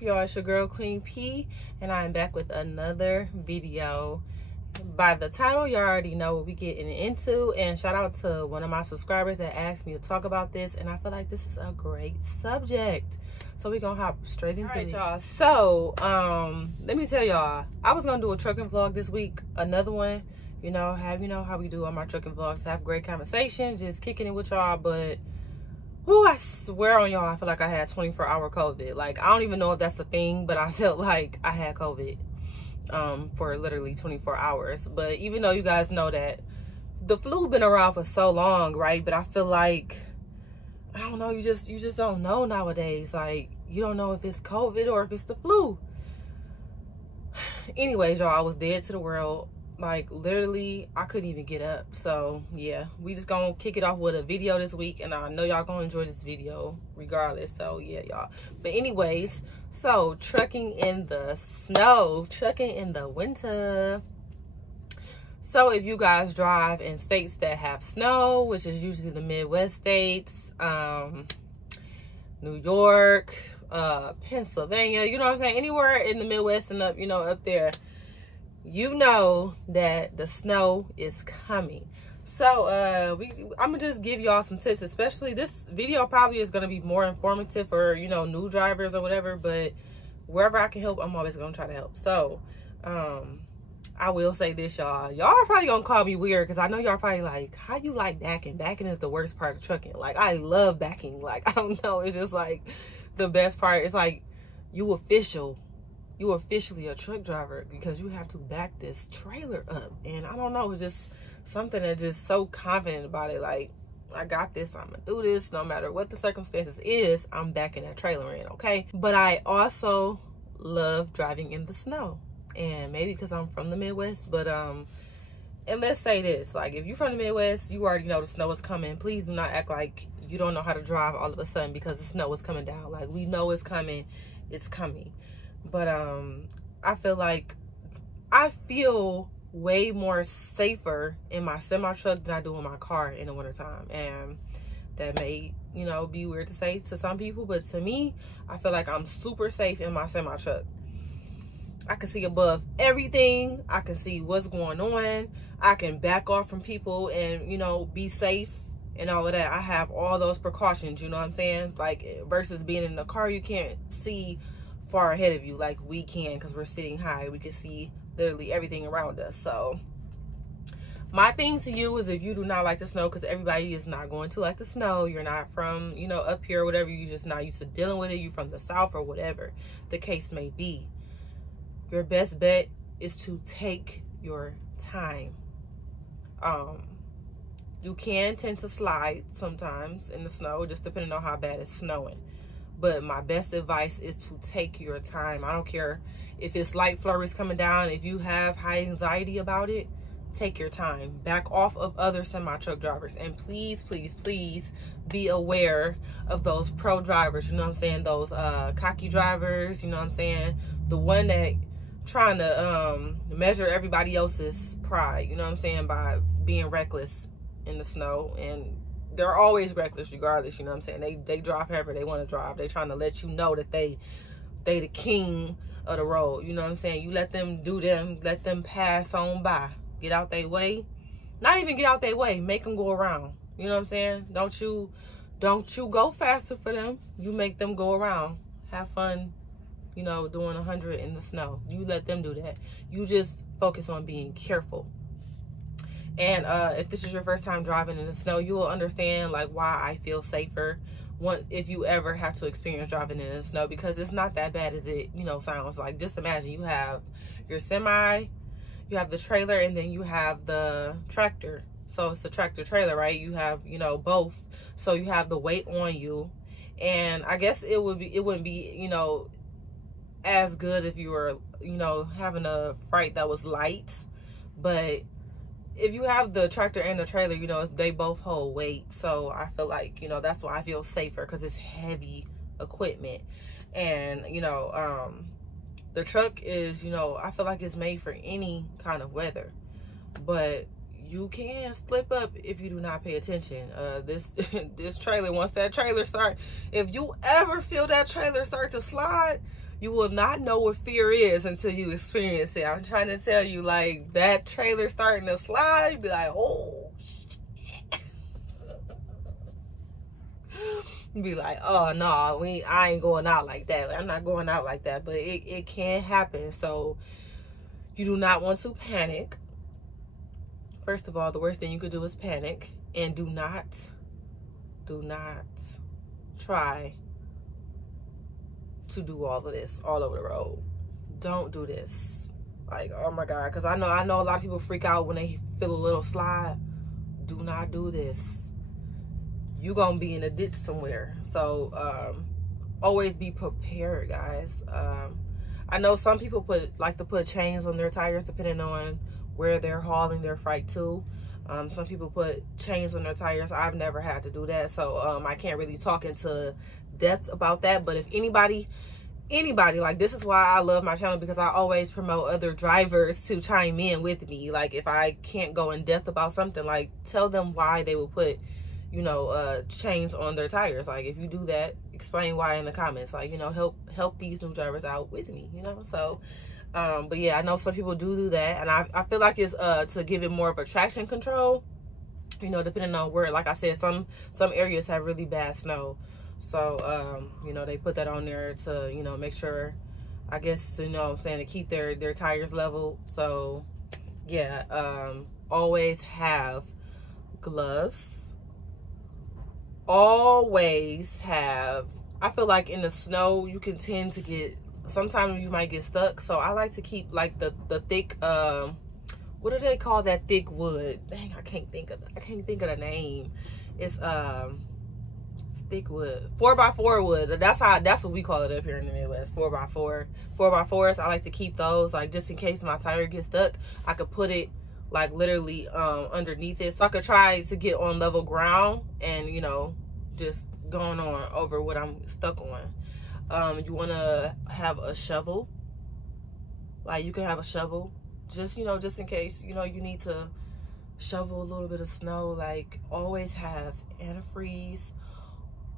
up, y'all? It's your girl Queen P, and I'm back with another video. By the title, you already know what we getting into, and shout out to one of my subscribers that asked me to talk about this, and I feel like this is a great subject, so we're gonna hop straight into it, y'all. So let me tell y'all, I was gonna do a trucking vlog this week, another one, you know how we do on my trucking vlogs, have great conversation, just kicking it with y'all. But who, I swear on y'all, I feel like I had 24-hour COVID. Like, I don't even know if that's a thing, but I felt like I had COVID for literally 24 hours. But even though you guys know that the flu been around for so long, right? But I feel like, I don't know, you just don't know nowadays. Like, you don't know if it's COVID or if it's the flu. Anyways, y'all, I was dead to the world. Like, literally, I couldn't even get up. So yeah, we just gonna kick it off with a video this week, and I know y'all gonna enjoy this video regardless. So yeah, y'all. But anyways, so trucking in the snow, trucking in the winter. So if you guys drive in states that have snow, which is usually the Midwest states, New York, Pennsylvania, you know what I'm saying, anywhere in the Midwest and up, you know, up there, you know that the snow is coming. So I'm gonna just give y'all some tips, especially this video probably is gonna be more informative for, you know, new drivers or whatever, but wherever I can help, I'm always gonna try to help. So I will say this, y'all are probably gonna call me weird, because I know y'all probably like, how you like backing is the worst part of trucking. Like, I love backing. Like, I don't know, it's just like the best part. It's like you officially a truck driver because you have to back this trailer up. And I don't know, it's just something that just so confident about it. Like, I got this, I'm gonna do this no matter what the circumstances is. I'm backing that trailer in, okay? But I also love driving in the snow, and maybe because I'm from the Midwest, but and let's say this, like, if you're from the Midwest, you already know the snow is coming. Please do not act like you don't know how to drive all of a sudden because the snow is coming down. Like, we know it's coming, it's coming. But I feel like I feel way more safer in my semi truck than I do in my car in the wintertime. And that may, you know, be weird to say to some people, but to me, I feel like I'm super safe in my semi truck. I can see above everything. I can see what's going on. I can back off from people and, you know, be safe and all of that. I have all those precautions, you know what I'm saying? It's like, versus being in the car, you can't see far ahead of you like we can, because we're sitting high. We can see literally everything around us. So my thing to you is, if you do not like the snow, because everybody is not going to like the snow, you're not from, you know, up here or whatever, you just not used to dealing with it, you from the South or whatever the case may be, your best bet is to take your time. You can tend to slide sometimes in the snow, just depending on how bad it's snowing. But my best advice is to take your time. I don't care if it's light flurries coming down. If you have high anxiety about it, take your time. Back off of other semi-truck drivers. And please, please, please be aware of those pro drivers. You know what I'm saying? Those cocky drivers, you know what I'm saying? The one that trying to measure everybody else's pride, you know what I'm saying, by being reckless in the snow. And they're always reckless regardless, you know what I'm saying? They drive however they want to drive. They trying to let you know that they the king of the road, you know what I'm saying? You let them do them, let them pass on by. Get out their way. Not even get out their way, make them go around. You know what I'm saying? Don't you go faster for them. You make them go around. Have fun, you know, doing 100 in the snow. You let them do that. You just focus on being careful. And if this is your first time driving in the snow, you will understand like why I feel safer if you ever have to experience driving in the snow, because it's not that bad as it, you know, sounds. Like, just imagine you have your semi, you have the trailer, and then you have the tractor. So it's a tractor trailer, right? You have, you know, both. So you have the weight on you, and I guess it wouldn't be, you know, as good if you were, you know, having a freight that was light. But if you have the tractor and the trailer, you know, they both hold weight. So I feel like, you know, that's why I feel safer, because it's heavy equipment. And, you know, the truck is, you know, I feel like it's made for any kind of weather. But you can slip up if you do not pay attention. This trailer, once that trailer start, if you ever feel that trailer start to slide, You will not know what fear is until you experience it. I'm trying to tell you, like, that trailer starting to slide, you'd be like, oh, shit. You'd be like, oh, no, I ain't going out like that. I'm not going out like that. But it can happen. So you do not want to panic. First of all, the worst thing you could do is panic. And do not try to do all of this all over the road. Don't do this. Like, oh my God, because I know a lot of people freak out when they feel a little slide. Do not do this. You're gonna be in a ditch somewhere. So always be prepared, guys. I know some people like to put chains on their tires depending on where they're hauling their freight to. Some people put chains on their tires. I've never had to do that, so I can't really talk into depth about that. But if anybody, like, this is why I love my channel, because I always promote other drivers to chime in with me. Like, if I can't go in depth about something, like, tell them why they will put, you know, chains on their tires. Like, if you do that, explain why in the comments. Like, you know, help these new drivers out with me, you know. So but yeah, I know some people do that, and I feel like it's to give it more of a traction control, you know, depending on where. Like I said, some areas have really bad snow, so you know, they put that on there to, you know, make sure, I guess, you know what I'm saying, to keep their tires level. So yeah, always have gloves. Always have, I feel like in the snow you can tend to get, sometimes you might get stuck, so I like to keep like the thick, what do they call that thick wood? Dang, I can't think of the name. It's thick wood, 4x4 wood. That's what we call it up here in the Midwest. 4x4s. I like to keep those, like, just in case my tire gets stuck, I could put it like literally underneath it, so I could try to get on level ground and, you know, just going on over what I'm stuck on. You want to have a shovel. Like, you can have a shovel, just, you know, just in case, you know, you need to shovel a little bit of snow. Like, always have antifreeze.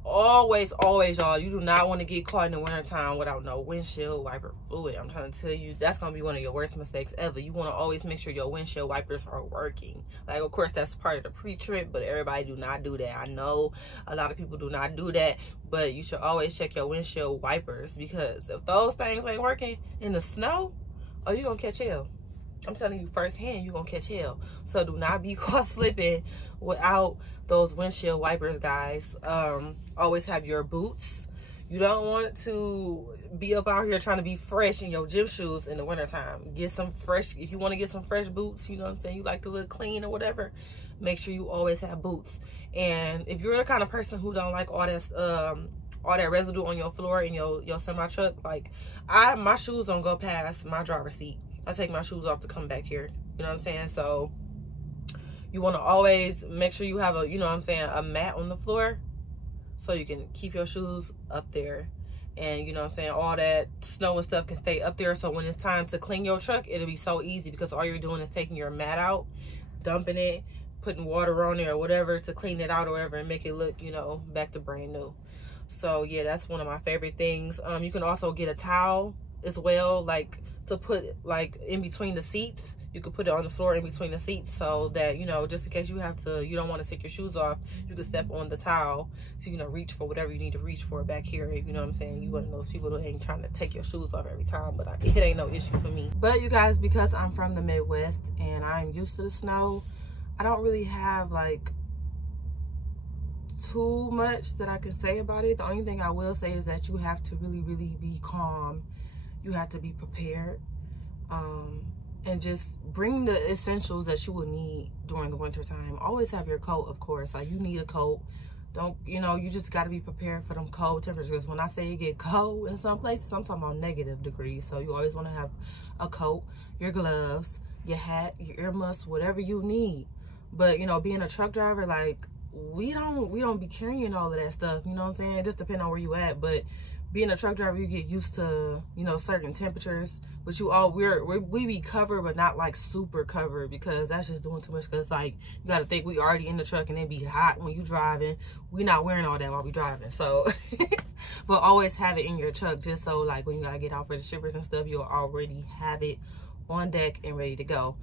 Always, y'all. You do not want to get caught in the wintertime without no windshield wiper fluid. I'm trying to tell you, that's going to be one of your worst mistakes ever. You want to always make sure your windshield wipers are working. Like, of course, that's part of the pre-trip, but everybody do not do that. I know a lot of people do not do that, but you should always check your windshield wipers, because if those things ain't working in the snow, oh, you're going to catch hell. I'm telling you firsthand, you're going to catch hell. So do not be caught slipping without those windshield wipers, guys. Always have your boots. You don't want to be up out here trying to be fresh in your gym shoes in the wintertime. Get some fresh, if you want to get some fresh boots, you know what I'm saying, you like to look clean or whatever, make sure you always have boots. And if you're the kind of person who don't like all that residue on your floor in your semi truck, like, my shoes don't go past my driver's seat. I take my shoes off to come back here, you know what I'm saying? So you want to always make sure you have a, you know what I'm saying, a mat on the floor, so you can keep your shoes up there. And, you know what I'm saying, all that snow and stuff can stay up there, so when it's time to clean your truck, it'll be so easy, because all you're doing is taking your mat out, dumping it, putting water on it or whatever to clean it out or whatever, and make it look, you know, back to brand new. So yeah, that's one of my favorite things. You can also get a towel as well, like, to put like in between the seats. You could put it on the floor in between the seats, so that, you know, just in case you don't want to take your shoes off, you can step on the towel to, you know, reach for whatever you need to reach for back here. You know what I'm saying? You one of those people that ain't trying to take your shoes off every time, but it ain't no issue for me. But you guys, because I'm from the Midwest and I'm used to the snow, I don't really have like too much that I can say about it. The only thing I will say is that you have to really be calm. You have to be prepared, and just bring the essentials that you will need during the winter time. Always have your coat, of course. Like, you need a coat. Don't, you know, you just got to be prepared for them cold temperatures. When I say you get cold in some places, I'm talking about negative degrees. So you always want to have a coat, your gloves, your hat, your earmuffs, whatever you need. But, you know, being a truck driver, like, we don't be carrying all of that stuff, you know what I'm saying? It just depends on where you at. But being a truck driver, you get used to, you know, certain temperatures, but we be covered, but not like super covered, because that's just doing too much. Because like, you got to think, we already in the truck and it be hot when you driving. We not wearing all that while we driving. So, but always have it in your truck, just so like when you got to get out for the shippers and stuff, you'll already have it on deck and ready to go.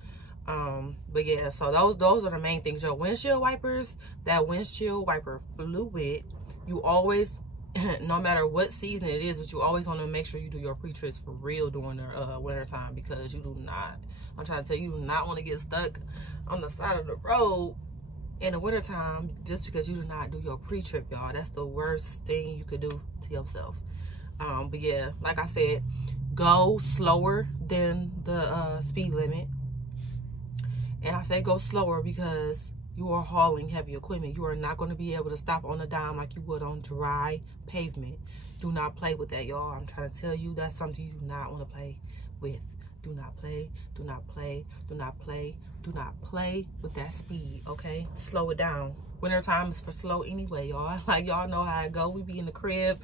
But yeah, so those are the main things. Your windshield wipers, that windshield wiper fluid, you always, no matter what season it is, but you always want to make sure you do your pre-trips for real during the winter time, because you do not, I'm trying to tell you, do not want to get stuck on the side of the road in the winter time just because you do not do your pre-trip, y'all. That's the worst thing you could do to yourself. But yeah, like I said, go slower than the speed limit. And I say go slower because you are hauling heavy equipment. You are not going to be able to stop on a dime like you would on dry pavement. Do not play with that, y'all. I'm trying to tell you, that's something you do not want to play with. Do not play, do not play, do not play, do not play with that speed, okay? Slow it down. Winter time is for slow anyway, y'all. Like, y'all know how it go. We be in the crib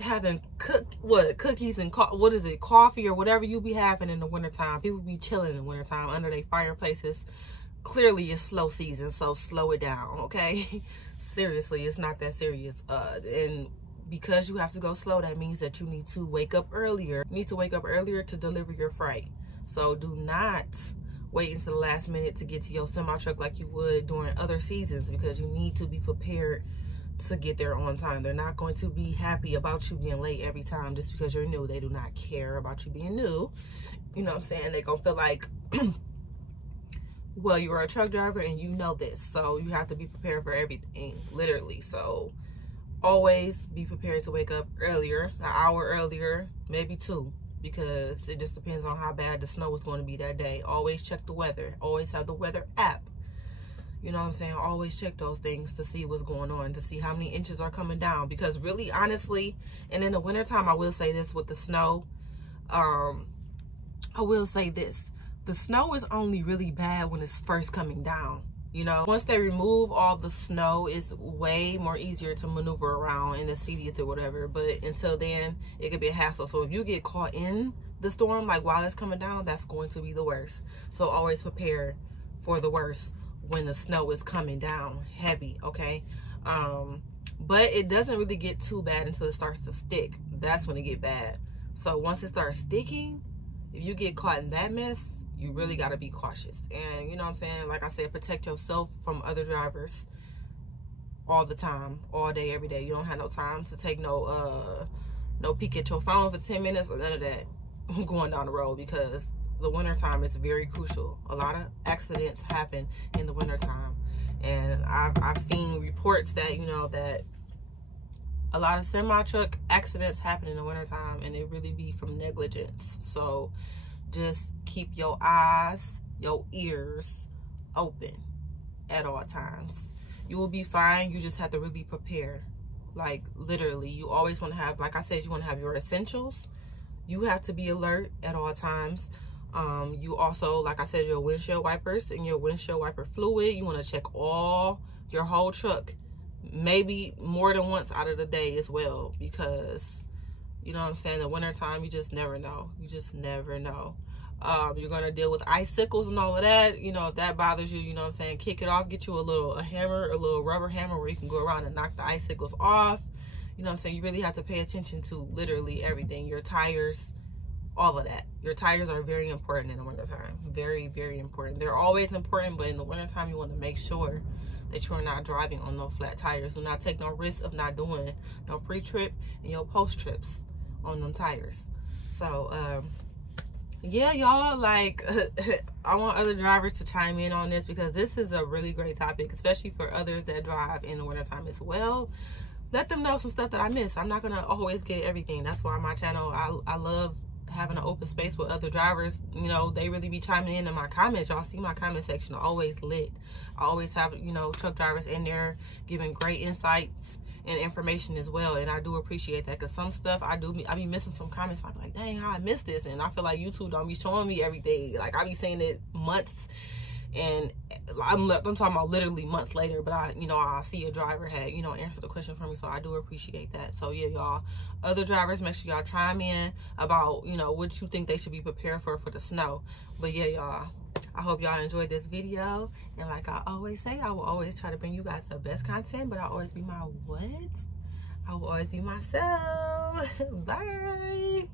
having cookies and coffee or whatever you be having in the wintertime. People be chilling in the wintertime under their fireplaces. Clearly it's slow season, so slow it down, okay? Seriously, it's not that serious. And because you have to go slow, that means that you need to wake up earlier. You need to wake up earlier to deliver your freight. So do not wait until the last minute to get to your semi truck like you would during other seasons, because you need to be prepared to get there on time. They're not going to be happy about you being late every time just because you're new. They do not care about you being new. You know what I'm saying? They're gonna feel like, well, you're a truck driver and you know this, so you have to be prepared for everything, literally. So always be prepared to wake up earlier, an hour earlier, maybe 2, because it just depends on how bad the snow is going to be that day. Always check the weather. Always have the weather app. You know what I'm saying? Always check those things to see what's going on, to see how many inches are coming down. Because really, honestly, and in the wintertime, I will say this with the snow. I will say this. The snow is only really bad when it's first coming down. You know, once they remove all the snow, it's way more easier to maneuver around in the cities or whatever. But until then, it could be a hassle. So if you get caught in the storm, like while it's coming down, that's going to be the worst. So always prepare for the worst when the snow is coming down heavy, okay? But it doesn't really get too bad until it starts to stick. That's when it get bad. So once it starts sticking, if you get caught in that mess, you really got to be cautious. And you know what I'm saying? Like I said, protect yourself from other drivers all the time, all day, every day. You don't have no time to take no peek at your phone for 10 minutes or none of that going down the road, because the wintertime is very crucial. A lot of accidents happen in the wintertime. And I've seen reports that, you know, that a lot of semi-truck accidents happen in the wintertime, and it really be from negligence. So just keep your eyes, your ears open at all times. You will be fine. You just have to really prepare. Like, literally, you always want to have, like I said, you want to have your essentials. You have to be alert at all times. You also, like I said, your windshield wipers and your windshield wiper fluid. You want to check your whole truck, maybe more than once out of the day as well, because, you know what I'm saying, the wintertime, you just never know. You just never know. You're going to deal with icicles and all of that. You know, if that bothers you, you know what I'm saying, kick it off. Get you a little rubber hammer where you can go around and knock the icicles off. You know what I'm saying? You really have to pay attention to literally everything. Your tires, all of that. Your tires are very important in the wintertime. Very, very important. They're always important, but in the wintertime, you want to make sure that you're not driving on no flat tires. Do not take no risk of not doing no pre-trip and your post-trips on them tires. So, yeah, y'all, like, I want other drivers to chime in on this, because this is a really great topic, especially for others that drive in the wintertime as well. Let them know some stuff that I miss. I'm not going to always get everything. That's why my channel, I love having an open space with other drivers. You know, they really be chiming in my comments. Y'all see my comment section always lit. I always have, you know, truck drivers in there giving great insights and information as well, and I do appreciate that, because some stuff I be missing some comments. I'm like, dang, how I missed this, and I feel like YouTube don't be showing me everything. Like, I be seeing it months And I'm talking about literally months later, but I see a driver had, answered the question for me, so I do appreciate that. So yeah, y'all, other drivers, make sure y'all chime in about, what you think they should be prepared for the snow. But yeah, y'all, I hope y'all enjoyed this video. And like I always say, I will always try to bring you guys the best content, but I'll always be my what? I will always be myself. Bye.